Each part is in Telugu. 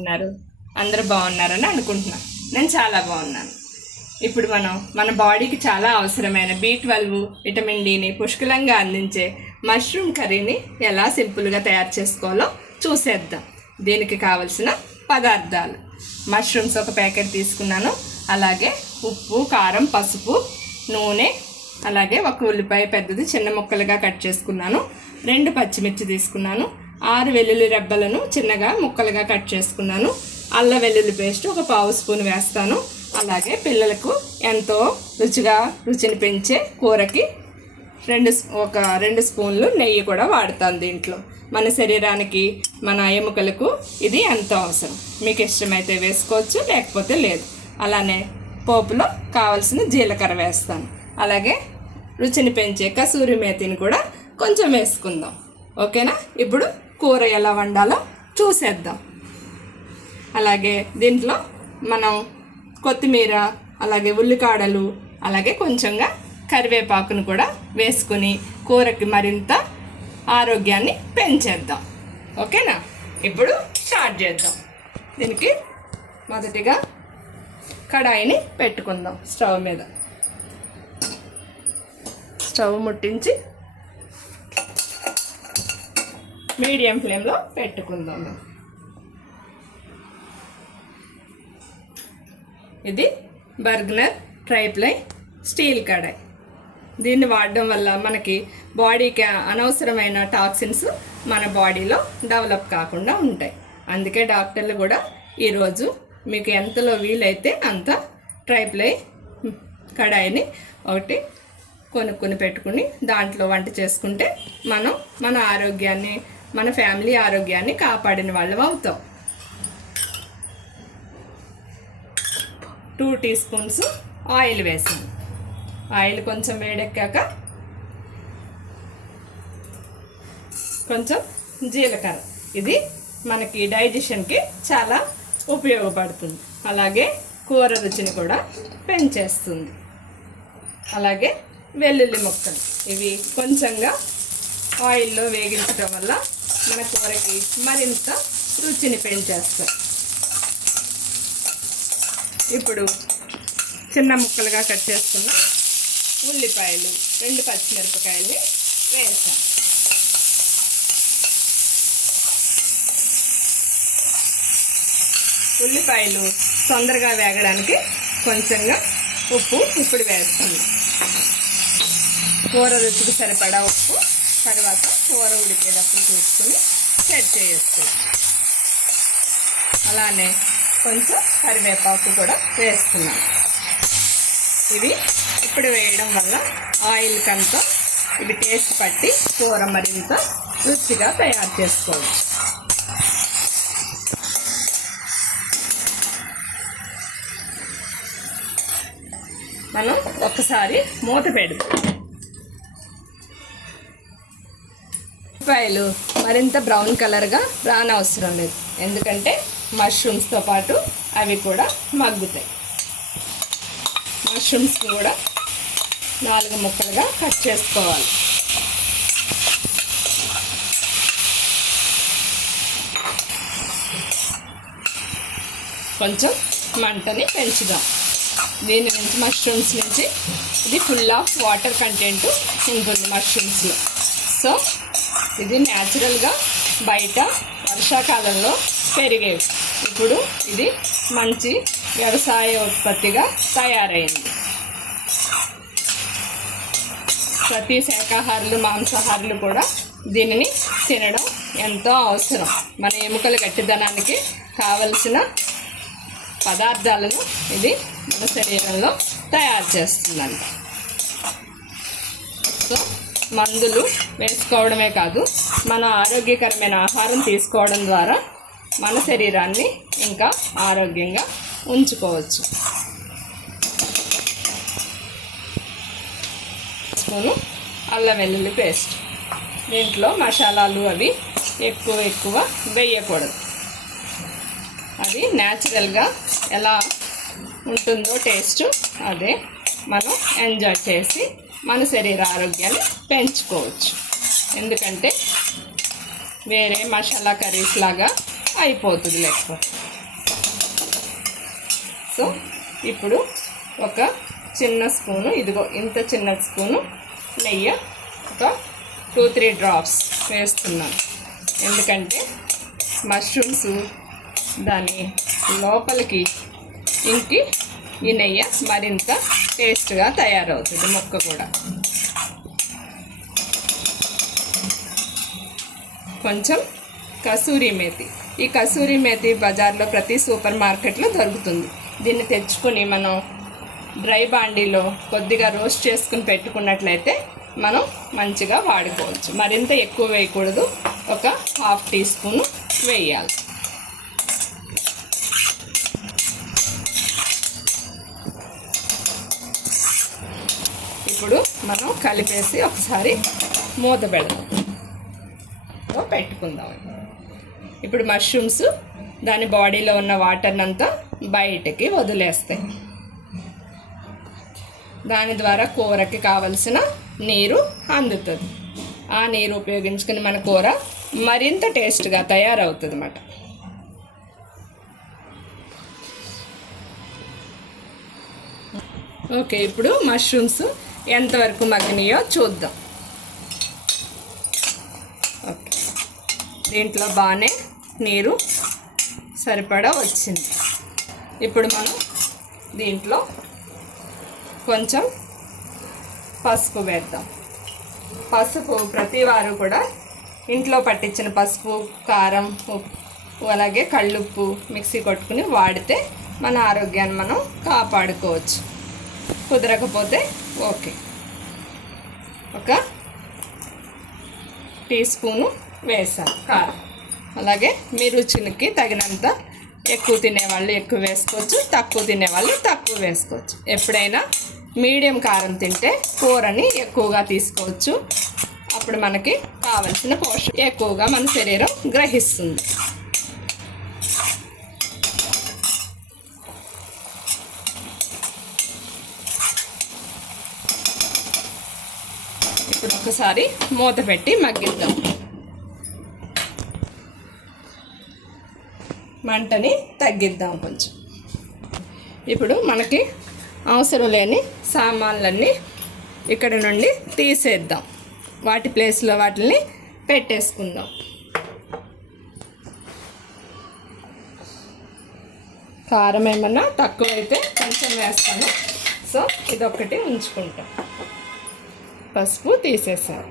ఉన్నారు అందరూ బాగున్నారని అనుకుంటున్నాను. నేను చాలా బాగున్నాను. ఇప్పుడు మనం మన బాడీకి చాలా అవసరమైన B12 విటమిన్ Dని పుష్కలంగా అందించే మష్రూమ్ కర్రీని ఎలా సింపుల్గా తయారు చేసుకోవాలో చూసేద్దాం. దీనికి కావలసిన పదార్థాలు: మష్రూమ్స్ ఒక ప్యాకెట్ తీసుకున్నాను, అలాగే ఉప్పు, కారం, పసుపు, నూనె, అలాగే ఒక ఉల్లిపాయ పెద్దది చిన్న ముక్కలుగా కట్ చేసుకున్నాను, 2 పచ్చిమిర్చి తీసుకున్నాను, 6 వెల్లుల్లి రెబ్బలను చిన్నగా ముక్కలుగా కట్ చేసుకున్నాను, అల్లం వెల్లుల్లి పేస్ట్ ఒక పావు స్పూన్ వేస్తాను. అలాగే పిల్లలకు ఎంతో రుచిని పెంచే కూరకి 2 స్పూన్లు నెయ్యి కూడా వాడతాను. దీంట్లో మన శరీరానికి, మన ఎముకలకు ఇది ఎంతో అవసరం. మీకు ఇష్టమైతే వేసుకోవచ్చు, లేకపోతే లేదు. అలానే పోపులో కావలసిన జీలకర్ర వేస్తాను. అలాగే రుచిని పెంచే కసూరి మేతిని కూడా కొంచెం వేసుకుందాం. ఓకేనా? ఇప్పుడు కూర ఎలా వండాలో చూసేద్దాం. అలాగే దీంట్లో మనం కొత్తిమీర, అలాగే ఉల్లికాడలు, అలాగే కొంచెంగా కరివేపాకును కూడా వేసుకుని కూరకి మరింత ఆరోగ్యాన్ని పెంచేద్దాం. ఓకేనా? ఇప్పుడు స్టార్ట్ చేద్దాం. దీనికి మొదటిగా కడాయిని పెట్టుకుందాం. స్టవ్ మీద స్టవ్ ముట్టించి మీడియం ఫ్లేమ్లో పెట్టుకుందాం. ఇది బర్గనర్ ట్రైప్లై స్టీల్ కడాయి. దీన్ని వాడడం వల్ల మనకి బాడీకి అనవసరమైన టాక్సిన్స్ మన బాడీలో డెవలప్ కాకుండా ఉంటాయి. అందుకే డాక్టర్లు కూడా ఈరోజు మీకు ఎంతలో వీలైతే అంత ట్రైప్లై కడాయిని ఒకటి కొనుక్కొని పెట్టుకుని దాంట్లో వంట చేసుకుంటే మనం మన ఆరోగ్యాన్ని, మన ఫ్యామిలీ ఆరోగ్యాన్ని కాపాడిన వాళ్ళం అవుతాం. 2 టీ స్పూన్స్ ఆయిల్ వేసాను. ఆయిల్ కొంచెం వేడెక్కాక కొంచెం జీలకర్ర. ఇది మనకి డైజెషన్కి చాలా ఉపయోగపడుతుంది. అలాగే కూర రుచిని కూడా పెంచేస్తుంది. అలాగే వెల్లుల్లి ముక్కలు, ఇవి కొంచెంగా ఆయిల్లో వేగించడం వల్ల మన కూరకి మరింత రుచిని పెంచేస్తాయి. ఇప్పుడు చిన్న ముక్కలుగా కట్ చేసుకున్న ఉల్లిపాయలు, 2 పచ్చిమిరపకాయల్ని వేసాను. ఉల్లిపాయలు తొందరగా వేగడానికి కొంచెంగా ఉప్పు ఇప్పుడు వేస్తాను. కూర రుచికి సరిపడా ఉప్పు, తర్వాత కూర ఉడికేటప్పుడు చూసుకుని సెట్ చేస్తాను. అలానే కొంచెం కరివేపాకు కూడా వేస్తున్నాను. ఇవి ఇప్పుడు వేయడం వల్ల ఆయిల్ కంతా ఇవి టేస్ట్ పట్టి కూర మరింత రుచిగా తయారు చేసుకోవచ్చు. మనం ఒకసారి మూత పెడతాం. ఉల్లిపాయలు మరింత బ్రౌన్ కలర్గా రానవసరం లేదు, ఎందుకంటే మష్రూమ్స్తో పాటు అవి కూడా మగ్గుతాయి. మష్రూమ్స్ కూడా 4 ముక్కలుగా కట్ చేసుకోవాలి. కొంచెం మంటని పెంచుదాం. దీని నుంచి మష్రూమ్స్ నుంచి ఇది ఫుల్ ఆఫ్ వాటర్ కంటెంట్ ఉంటుంది మష్రూమ్స్లో. సో ఇది న్యాచురల్గా బయట వర్షాకాలంలో పెరిగేవి. ఇప్పుడు ఇది మంచి వ్యవసాయ ఉత్పత్తిగా తయారైంది. ప్రతి శాకాహారులు, మాంసాహారులు కూడా దీనిని తినడం ఎంతో అవసరం. మన ఎముకల గట్టిదనానికి కావలసిన పదార్థాలను ఇది మన శరీరంలో తయారు చేస్తుందంట. సో మందులు వేసుకోవడమే కాదు, మన ఆరోగ్యకరమైన ఆహారం తీసుకోవడం ద్వారా మన శరీరాన్ని ఇంకా ఆరోగ్యంగా ఉంచుకోవచ్చు. స్పూను అల్లం వెల్లుల్లి పేస్ట్. దీంట్లో మసాలాలు అవి ఎక్కువ వేయకూడదు. అది న్యాచురల్గా ఎలా ఉంటుందో టేస్ట్, అదే మనం ఎంజాయ్ చేసి మన శరీర ఆరోగ్యాన్ని పెంచుకోవచ్చు. ఎందుకంటే వేరే మసాలా కర్రీస్ లాగా అయిపోతుంది లేకపోతే. సో ఇప్పుడు ఒక చిన్న స్పూను, ఇదిగో ఇంత చిన్న స్పూను నెయ్యి ఒక 2-3 డ్రాప్స్ వేస్తున్నాను. ఎందుకంటే మష్రూమ్స్ దాని లోపలికి ఇంకి ఈ నెయ్యి మరింత టేస్ట్గా తయారవుతుంది. ముక్క కూడా కొంచెం కసూరి మేతి. ఈ కసూరి మేతి బజార్లో ప్రతి సూపర్ మార్కెట్లో దొరుకుతుంది. దీన్ని తెచ్చుకొని మనం డ్రై బాండీలో కొద్దిగా రోస్ట్ చేసుకుని పెట్టుకున్నట్లయితే మనం మంచిగా వాడుకోవచ్చు. మరింత ఎక్కువ వేయకూడదు, ఒక 1/2 టీ స్పూను వేయాలి. ఇప్పుడు మనం కలిపేసి ఒకసారి మూత పెట్టుకుందాం. ఇప్పుడు మష్రూమ్స్ దాని బాడీలో ఉన్న వాటర్ని అంతా బయటకి వదిలేస్తాయి. దాని ద్వారా కూరకి కావలసిన నీరు అందుతుంది. ఆ నీరు ఉపయోగించుకుని మన కూర మరింత టేస్ట్గా తయారవుతుంది అన్నమాట. ఓకే, ఇప్పుడు మష్రూమ్స్ ఎంతవరకు మగ్గినాయో చూద్దాం. ఓకే, దీంట్లో బాగానే నీరు సరిపడా వచ్చింది. ఇప్పుడు మనం దీంట్లో కొంచెం పసుపు వేద్దాం. పసుపు ప్రతి వారు కూడా ఇంట్లో పట్టించిన పసుపు, కారం, ఉప్పు అలాగే కళ్ళుప్పు మిక్సీ కొట్టుకుని వాడితే మన ఆరోగ్యాన్ని మనం కాపాడుకోవచ్చు. కుదరకపోతే ఓకే, ఒక టీ స్పూను వేసాను కారం. అలాగే మీ రుచికి తగినంత ఎక్కువ తినేవాళ్ళు ఎక్కువ వేసుకోవచ్చు, తక్కువ తినేవాళ్ళు తక్కువ వేసుకోవచ్చు. ఎప్పుడైనా మీడియం కారం తింటే కూరని ఎక్కువగా తీసుకోవచ్చు. అప్పుడు మనకి కావలసిన పోషణ ఎక్కువగా మన శరీరం గ్రహిస్తుంది. ఇప్పుడు ఒకసారి మూత పెట్టి మగ్గిద్దాం. మంటని తగ్గిద్దాం కొంచెం. ఇప్పుడు మనకి అవసరం లేని సామాన్లన్నీ ఇక్కడ నుండి తీసేద్దాం. వాటి ప్లేస్లో వాటిని పెట్టేసుకుందాం. కారం ఏమన్నా తక్కువైతే కొంచెం వేస్తాను. సో ఇదొక్కటి ఉంచుకుంటాం. పసుపు తీసేసాను.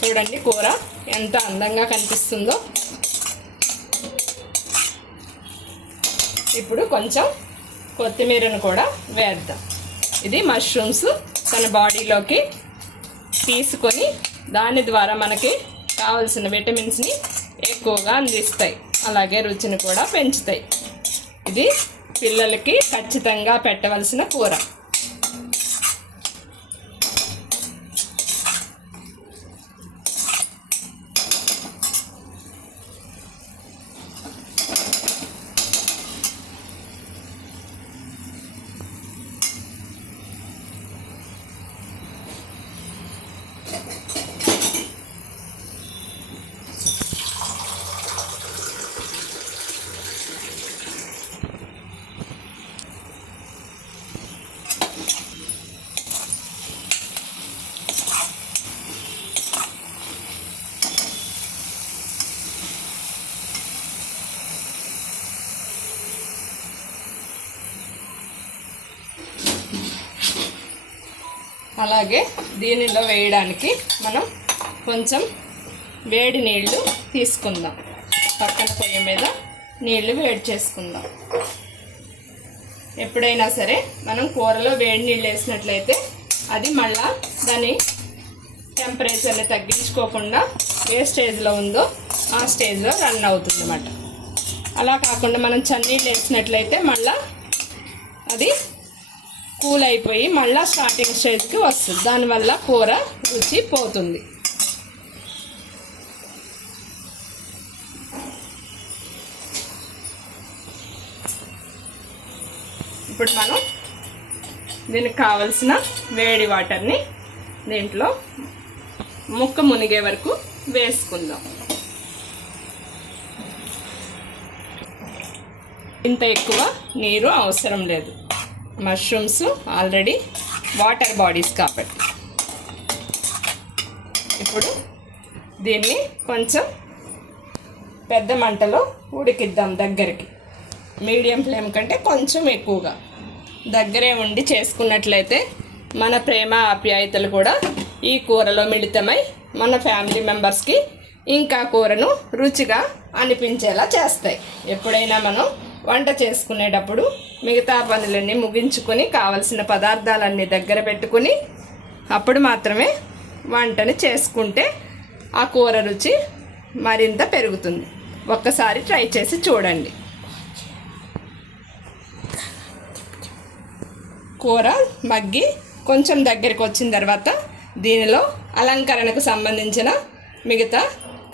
చూడండి కూర ఎంత అందంగా కనిపిస్తుందో. ఇప్పుడు కొంచెం కొత్తిమీరను కూడా వేద్దాం. ఇది మష్రూమ్స్ తన బాడీలోకి తీసుకొని దాని ద్వారా మనకి కావలసిన విటమిన్స్ని ఎక్కువగా అందిస్తాయి. అలాగే రుచిని కూడా పెంచుతాయి. ఇది పిల్లలకి ఖచ్చితంగా పెట్టవలసిన కూర. అలాగే దీనిలో వేయడానికి మనం కొంచెం వేడి నీళ్ళు తీసుకుందాం. పక్కన పొయ్యి మీద నీళ్లు వేడి చేసుకుందాం. ఎప్పుడైనా సరే మనం కూరలో వేడి నీళ్ళు వేసినట్లయితే అది మళ్ళా దాని టెంపరేచర్ని తగ్గించుకోకుండా ఏ స్టేజ్లో ఉందో ఆ స్టేజ్లో రన్ అవుతుంది అన్నమాట. అలా కాకుండా మనం చన్నీళ్ళు వేసినట్లయితే మళ్ళీ అది కూల్ అయిపోయి మళ్ళీ స్టార్టింగ్ స్టేజ్కి వస్తుంది. దానివల్ల కూర రుచి పోతుంది. ఇప్పుడు మనం దీనికి కావలసిన వేడి వాటర్ని దీంట్లో ముక్క మునిగే వరకు వేసుకుందాం. ఇంత ఎక్కువ నీరు అవసరం లేదు, మష్రూమ్స్ ఆల్రెడీ వాటర్ బాడీస్ కాబట్టి. ఇప్పుడు దీన్ని కొంచెం పెద్ద మంటలో ఉడికిద్దాం దగ్గరికి. మీడియం ఫ్లేమ్ కంటే కొంచెం ఎక్కువగా దగ్గరే ఉండి చేసుకున్నట్లయితే మన ప్రేమ ఆప్యాయతలు కూడా ఈ కూరలో మిళితమై మన ఫ్యామిలీ మెంబర్స్కి ఇంకా కూరను రుచిగా అనిపించేలా చేస్తాయి. ఎప్పుడైనా మనం వంట చేసుకునేటప్పుడు మిగతా పనులన్నీ ముగించుకొని కావలసిన పదార్థాలన్నీ దగ్గర పెట్టుకుని అప్పుడు మాత్రమే వంటని చేసుకుంటే ఆ కూర రుచి మరింత పెరుగుతుంది. ఒక్కసారి ట్రై చేసి చూడండి. కూర మగ్గి కొంచెం దగ్గరికి వచ్చిన తర్వాత దీనిలో అలంకరణకు సంబంధించిన మిగతా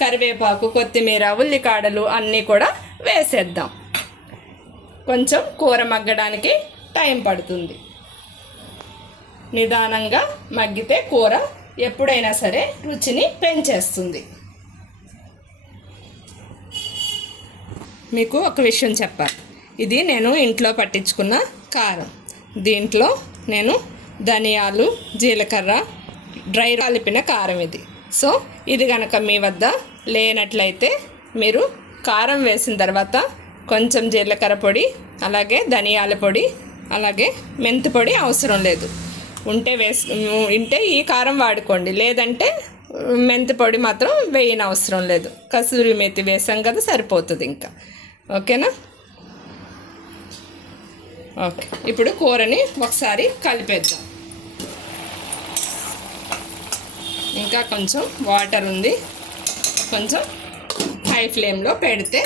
కరివేపాకు, కొత్తిమీర, ఉల్లికాడలు అన్నీ కూడా వేసేద్దాం. కొంచెం కూర మగ్గడానికి టైం పడుతుంది. నిదానంగా మగ్గితే కూర ఎప్పుడైనా సరే రుచిని పెంచేస్తుంది. మీకు ఒక విషయం చెప్పాలి. ఇది నేను ఇంట్లో పట్టించుకున్న కారం. దీంట్లో నేను ధనియాలు, జీలకర్ర డ్రై కలిపిన కారం ఇది. సో ఇది కనుక మీ వద్ద లేనట్లయితే మీరు కారం వేసిన తర్వాత కొంచెం జీలకర్ర పొడి, అలాగే ధనియాల పొడి, అలాగే మెంతి పొడి అవసరం లేదు. ఉంటే ఈ కారం వాడుకోండి, లేదంటే మెంతి పొడి మాత్రం వేయనవసరం లేదు. కసూరి మేతి వేసాం కదా, సరిపోతుంది ఇంకా. ఓకేనా? ఓకే, ఇప్పుడు కూరని ఒకసారి కలిపేద్దాం. ఇంకా కొంచెం వాటర్ ఉంది, కొంచెం హై ఫ్లేమ్లో పెడితే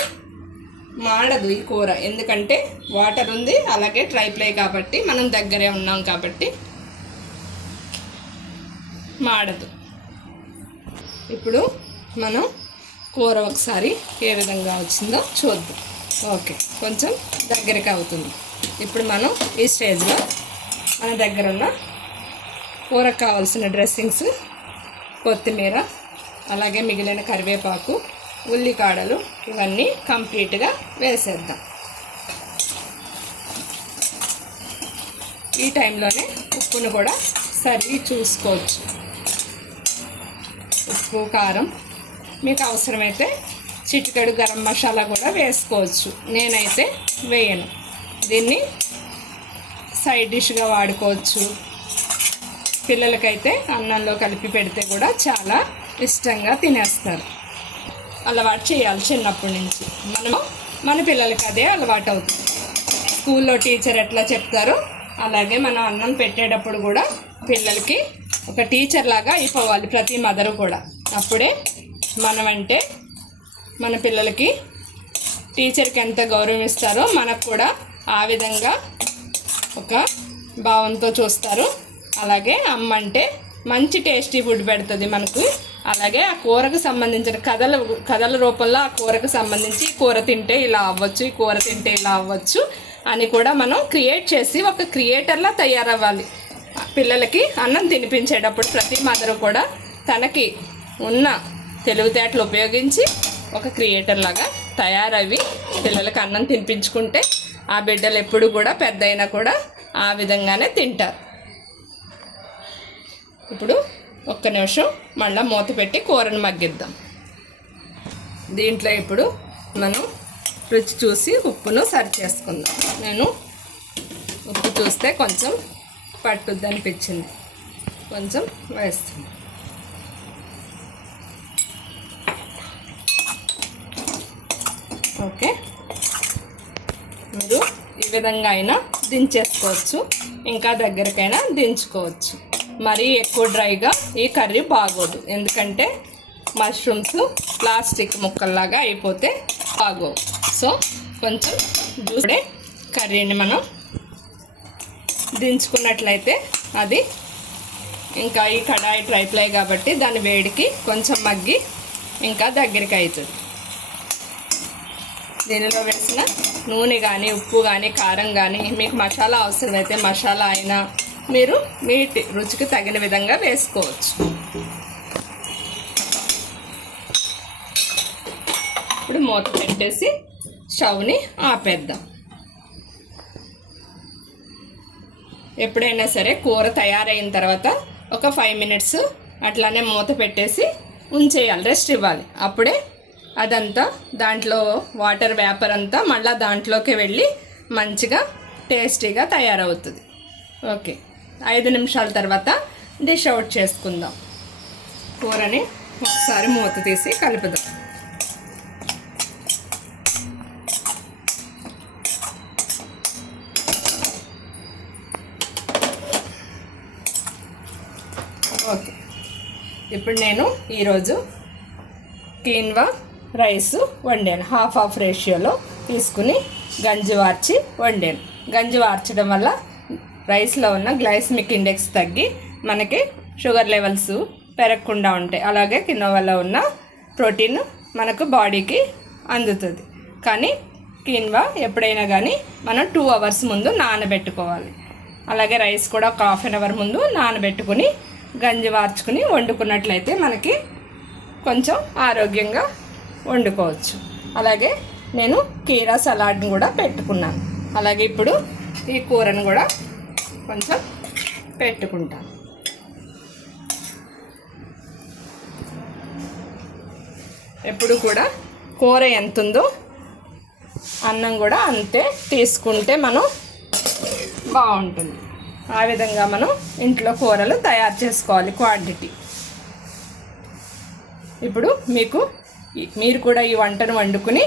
మాడదు ఈ కూర. ఎందుకంటే వాటర్ ఉంది, అలాగే ట్రై ఫ్రై కాబట్టి మనం దగ్గరే ఉన్నాం కాబట్టి మాడదు. ఇప్పుడు మనం కూర ఒకసారి ఏ విధంగా వచ్చిందో చూద్దాం. ఓకే, కొంచెం దగ్గరికి అవుతుంది. ఇప్పుడు మనం ఈ స్టేజ్లో మన దగ్గర ఉన్న కూరకు కావాల్సిన డ్రెస్సింగ్స్, కొత్తిమీర, అలాగే మిగిలిన కరివేపాకు, ఉల్లికాడలు ఇవన్నీ కంప్లీట్గా వేసేద్దాం. ఈ టైంలోనే ఉప్పును కూడా సరి చూసుకోవచ్చు. ఉప్పు, కారం మీకు అవసరమైతే చిటికెడు గరం మసాలా కూడా వేసుకోవచ్చు. నేనైతే వేయను. దీన్ని సైడ్ డిష్గా వాడుకోవచ్చు. పిల్లలకైతే అన్నంలో కలిపి పెడితే కూడా చాలా ఇష్టంగా తినేస్తారు. అలవాటు చేయాలి చిన్నప్పటి నుంచి. మనము మన పిల్లలకి అదే అలవాటు అవుతుంది. స్కూల్లో టీచర్ ఎట్లా చెప్తారో అలాగే మనం అన్నం పెట్టేటప్పుడు కూడా పిల్లలకి ఒక టీచర్ లాగా అయిపోవాలి ప్రతి మదరు కూడా. అప్పుడే మనమంటే మన పిల్లలకి టీచర్కి ఎంత గౌరవం ఇస్తారో మనకు కూడా ఆ విధంగా ఒక భావంతో చూస్తారు. అలాగే అమ్మ అంటే మంచి టేస్టీ ఫుడ్ పెడుతుంది మనకు. అలాగే ఆ కూరకు సంబంధించిన కథల రూపంలో ఆ కూరకు సంబంధించి ఈ కూర తింటే ఇలా అవ్వచ్చు, ఈ కూర తింటే ఇలా అవ్వచ్చు అని కూడా మనం క్రియేట్ చేసి ఒక క్రియేటర్లా తయారవ్వాలి. పిల్లలకి అన్నం తినిపించేటప్పుడు ప్రతి మదరు కూడా తనకి ఉన్న తెలివితేటలు ఉపయోగించి ఒక క్రియేటర్ లాగా తయారవి పిల్లలకి అన్నం తినిపించుకుంటే ఆ బిడ్డలు ఎప్పుడు కూడా పెద్ద అయినా కూడా ఆ విధంగానే తింటారు. ఇప్పుడు ఒక్క నిమిషం మళ్ళీ మూత పెట్టి కూరను మగ్గిద్దాం. దీంట్లో ఇప్పుడు మనం రుచి చూసి ఉప్పును సరి చేసుకుందాం. నేను ఉప్పు చూస్తే కొంచెం పట్టుద్ది అనిపించింది, కొంచెం వేస్తాను. ఓకే, మీరు ఈ విధంగా అయినా దించేసుకోవచ్చు, ఇంకా దగ్గరకైనా దించుకోవచ్చు. మరీ ఎక్కువ డ్రైగా ఈ కర్రీ బాగోదు, ఎందుకంటే మష్రూమ్స్ ప్లాస్టిక్ ముక్కల్లాగా అయిపోతే బాగోవు. సో కొంచెం జ్యూస్డే కర్రీని మనం దించుకున్నట్లయితే అది ఇంకా ఈ కడాయి ట్రై ఫ్రై కాబట్టి దాని వేడికి కొంచెం మగ్గి ఇంకా దగ్గరికి అవుతుంది. దీనిలో వేసిన నూనె కానీ, ఉప్పు కానీ, కారం కానీ, మీకు మసాలా అవసరమైతే మసాలా అయినా, మీరు మీ రుచికి తగిన విధంగా వేసుకోవచ్చు. ఇప్పుడు మూత పెట్టేసి స్టవ్ని ఆపేద్దాం. ఎప్పుడైనా సరే కూర తయారైన తర్వాత ఒక 5 మినిట్స్ అట్లానే మూత పెట్టేసి ఉంచేయాలి, రెస్ట్ ఇవ్వాలి. అప్పుడే అదంతా దాంట్లో వాటర్ వేపర్ అంతా మళ్ళీ దాంట్లోకి వెళ్ళి మంచిగా టేస్టీగా తయారవుతుంది. ఓకే, 5 నిమిషాల తర్వాత డిష్ అవుట్ చేసుకుందాం. కూరని ఒకసారి మూత తీసి కలుపుదాం. ఓకే, ఇప్పుడు నేను ఈరోజు కీన్వా రైస్ వండాను. హాఫ్ రేషియోలో తీసుకుని గంజి వార్చి వండాను. గంజి వార్చడం వల్ల రైస్లో ఉన్న గ్లైసెమిక్ ఇండెక్స్ తగ్గి మనకి షుగర్ లెవెల్స్ పెరగకుండా ఉంటాయి. అలాగే కినోవాలో ఉన్న ప్రోటీన్ మనకు బాడీకి అందుతుంది. కానీ కీన్వా ఎప్పుడైనా కానీ మనం 2 అవర్స్ ముందు నానబెట్టుకోవాలి. అలాగే రైస్ కూడా ఒక ½ అవర్ ముందు నానబెట్టుకుని గంజి వార్చుకుని వండుకున్నట్లయితే మనకి కొంచెం ఆరోగ్యంగా వండుకోవచ్చు. అలాగే నేను కీరా సలాడ్ని కూడా పెట్టుకున్నాను. అలాగే ఇప్పుడు ఈ కూరను కూడా కొంచెం పెట్టుకుంటాను. ఎప్పుడు కూడా కూర ఎంత ఉందో అన్నం కూడా అంతే తీసుకుంటే మనం బాగుంటుంది. ఆ విధంగా మనం ఇంట్లో కూరలు తయారు చేసుకోవాలి క్వాంటిటీ. ఇప్పుడు మీరు కూడా ఈ వంటను వండుకుని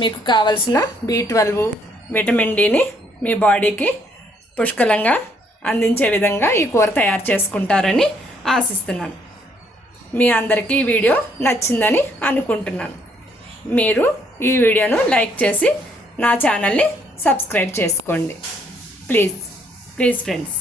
మీకు కావలసిన B12 విటమిన్ Dని మీ బాడీకి పుష్కలంగా అందించే విధంగా ఈ కూర తయారు చేసుకుంటారని ఆశిస్తున్నాను. మీ అందరికీ ఈ వీడియో నచ్చిందని అనుకుంటున్నాను. మీరు ఈ వీడియోను లైక్ చేసి నా ఛానల్ని సబ్స్క్రైబ్ చేసుకోండి. Please friends.